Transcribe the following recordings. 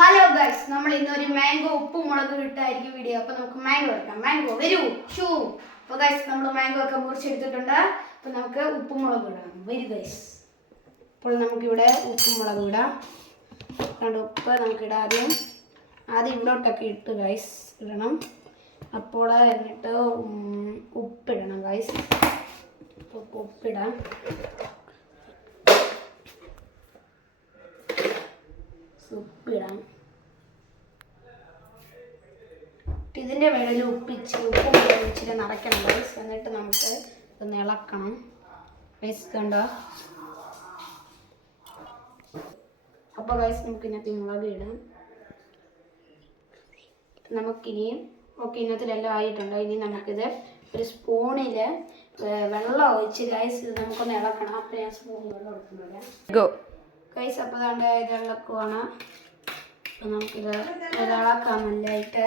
Hello guys, നമ്മൾ ഇന്നൊരു mango ഉപ്പും മുളകും ഇട്ടായിരിക്കും വീഡിയോ. അപ്പോൾ നമുക്ക് മാംഗോ എടുക്കാം. മാംഗോ വരൂ ഷൂ. അപ്പോൾ ഗൈസ്, നമ്മൾ മാംഗോ ഒക്കെ മുറിച്ചെടുത്തിട്ടുണ്ട്. അപ്പോൾ നമുക്ക് ഉപ്പും മുളകും ഇടാം. വരൂ ഗൈസ്. അപ്പോൾ നമുക്കിവിടെ ഉപ്പും മുളകും ഇടാം. ഉപ്പ് നമുക്കിടാം. ആദ്യം ഇവിടോട്ടൊക്കെ ഇട്ട് ഗൈസ് ഇടണം. അപ്പോൾ എന്നിട്ട് ഉപ്പിടണം ഗൈസ്. ഉപ്പിടാം. ഉപ്പിടാം. ഇതിൻ്റെ മേളിൽ ഉപ്പും ഇച്ചിരി നിറയ്ക്കണം ഗൈസ്. എന്നിട്ട് നമുക്ക് ഒന്ന് ഇളക്കണം ഗൈസ്. കണ്ടോ? അപ്പോൾ ഗൈസ്, നമുക്ക് ഇതിനകത്ത് മുളക് ഇടാം. നമുക്കിനി ഇതിനകത്തിലെല്ലാം ആയിട്ടുണ്ട്. ഇനി നമുക്കിത് ഒരു സ്പൂണിൽ വെള്ളം ഒഴിച്ച് ഗൈസ് ഇത് നമുക്കൊന്ന് ഇളക്കണം. അപ്പോൾ ഞാൻ സ്പൂണിൽ വെള്ളം എടുക്കുന്നില്ല ഗൈസ്. അപ്പോൾ ഇത് ഇളക്കുവാണ്. അപ്പോൾ നമുക്കിത് ഇളക്കാം നല്ലതായിട്ട്.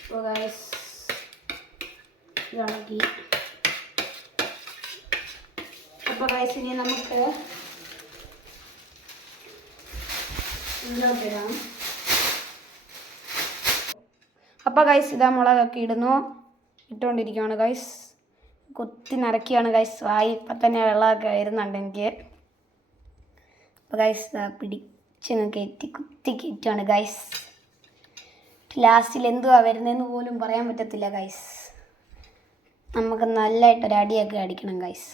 അപ്പോൾ ഗൈസ് ഇളക്കി. അപ്പോൾ ഗൈസ്, ഇനി നമുക്ക് ഇതിലോട്ടിടാം. അപ്പോൾ ഗൈസ്, ഇതാ മുളകൊക്കെ ഇട്ടുകൊണ്ടിരിക്കുകയാണ് ഗൈസ്. കുത്തി നിറയ്ക്കുകയാണ് ഗൈസ്. ഇപ്പം തന്നെ വെള്ളമൊക്കെ വരുന്നുണ്ട് എനിക്ക്. അപ്പോൾ ഗൈസ് പിടിച്ച് കുത്തി കയറ്റുകയാണ് ഗൈസ്. ലാസ്റ്റിൽ എന്തുവാ വരുന്നതെന്ന് പോലും പറയാൻ പറ്റത്തില്ല ഗൈസ്. നമുക്ക് നല്ലതായിട്ടൊരു അടിയൊക്കെ അടിക്കണം ഗൈസ്.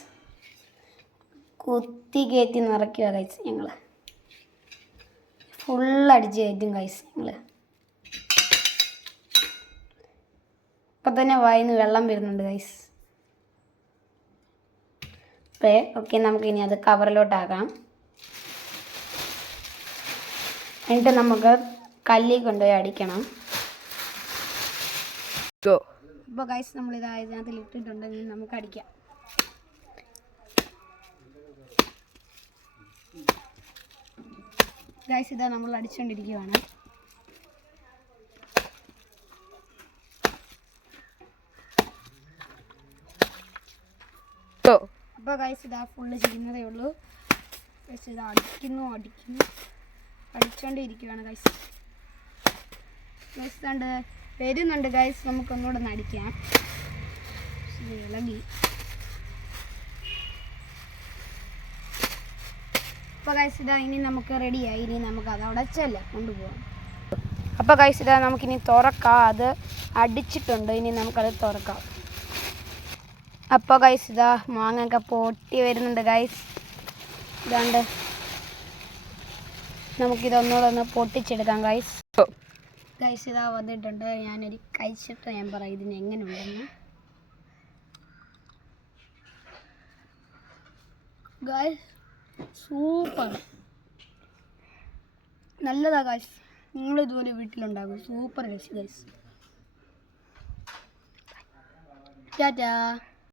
കുത്തി കയറ്റി നിറയ്ക്കുക ഗൈസ്. ഞങ്ങൾ ഫുള്ളടിച്ച് കയറ്റും ഗൈസ്. ഞങ്ങൾ ഇപ്പം തന്നെ വായിന്ന് വെള്ളം വരുന്നുണ്ട് ഗൈസ്. ഓക്കെ, നമുക്കിനി അത് കവറിലോട്ടാക്കാം. എന്നിട്ട് നമുക്ക് കല്ലിൽ കൊണ്ടുപോയി അടിക്കണം. അപ്പോൾ ഗൈസ്, നമ്മൾ ഇതിനകത്ത് ഇട്ടിട്ടുണ്ട്. ഇനി നമുക്ക് അടിക്കാം. ഗൈസ്, ഇതാ നമ്മൾ അടിച്ചുകൊണ്ടിരിക്കുകയാണ്. അപ്പോൾ ഗൈസ്, ഇതാ ഫുള്ള് ചെയ്യുന്നതേ ഉള്ളൂ ഗൈസ്. ഇത് അടിച്ചുകൊണ്ടിരിക്കുകയാണ് ഗൈസ്. ഗൈസ് കണ്ട് വരുന്നുണ്ട് ഗൈസ്. നമുക്കൊന്നുകൂടെ ഒന്ന് അടിക്കാം. ഇളകി. അപ്പോൾ ഗൈസ്, ഇതാ ഇനി നമുക്ക് റെഡിയായി. ഇനി നമുക്ക് അത് ഉടച്ചല്ല കൊണ്ടുപോകാം. അപ്പോൾ ഗൈസ്, ഇതാ നമുക്കിനി തുറക്കാം. അത് അടിച്ചിട്ടുണ്ട്. ഇനി നമുക്കത് തുറക്കാം. അപ്പോൾ ഗൈസ്, ഇതാ മാങ്ങയൊക്കെ പൊട്ടി വരുന്നുണ്ട് ഗൈസ്. ഇതാണ്ട് നമുക്കിതൊന്നുകൂടെ ഒന്ന് പൊട്ടിച്ചെടുക്കാം ഗൈസ്. ഗൈസ്, ഇതാ വന്നിട്ടുണ്ട്. ഞാനൊരു കഴിച്ചിട്ട് ഞാൻ പറയാം ഇതിന് എങ്ങനെ ഉണ്ടെന്ന്. ഗൈസ്, സൂപ്പർ, നല്ലതാ ഗൈസ്. നിങ്ങളിതുപോലെ വീട്ടിലുണ്ടാകും. Super guys. ടാറ്റാ.